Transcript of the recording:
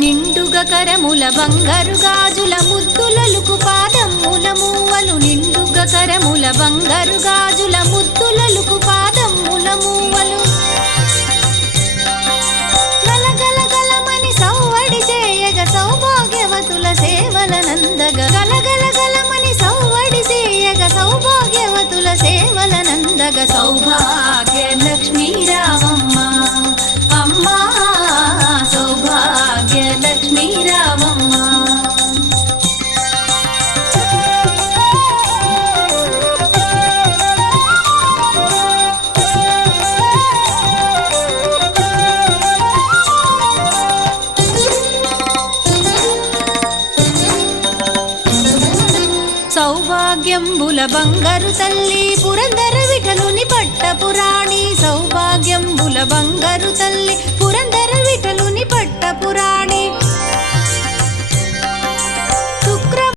నిండుగా కరముల బంగారు గాజుల ముద్దులలుకు పాదమ్ముల మూవలు నిండుగా కరముల బంగారు గాజుల ముద్దులలుకు పాదమ్ముల మూవలు గలగలగలమని సౌవడి చేయగ సౌభాగ్యవతుల సేవలనందగ గలగలగలమని సౌవడి చేయగ సౌభాగ్యవతుల సేవలనందగ సౌభాగ్య లక్ష్మీ రావమ్మ అమ్మా సౌభాగ్య లక్ష్మీ రావమ్మ సౌభాగ్యంబుల బంగారు తల్లి పురందర విఠలుని పట్టపురాణి సౌభాగ్యంబుల బంగారు తల్లి పురందర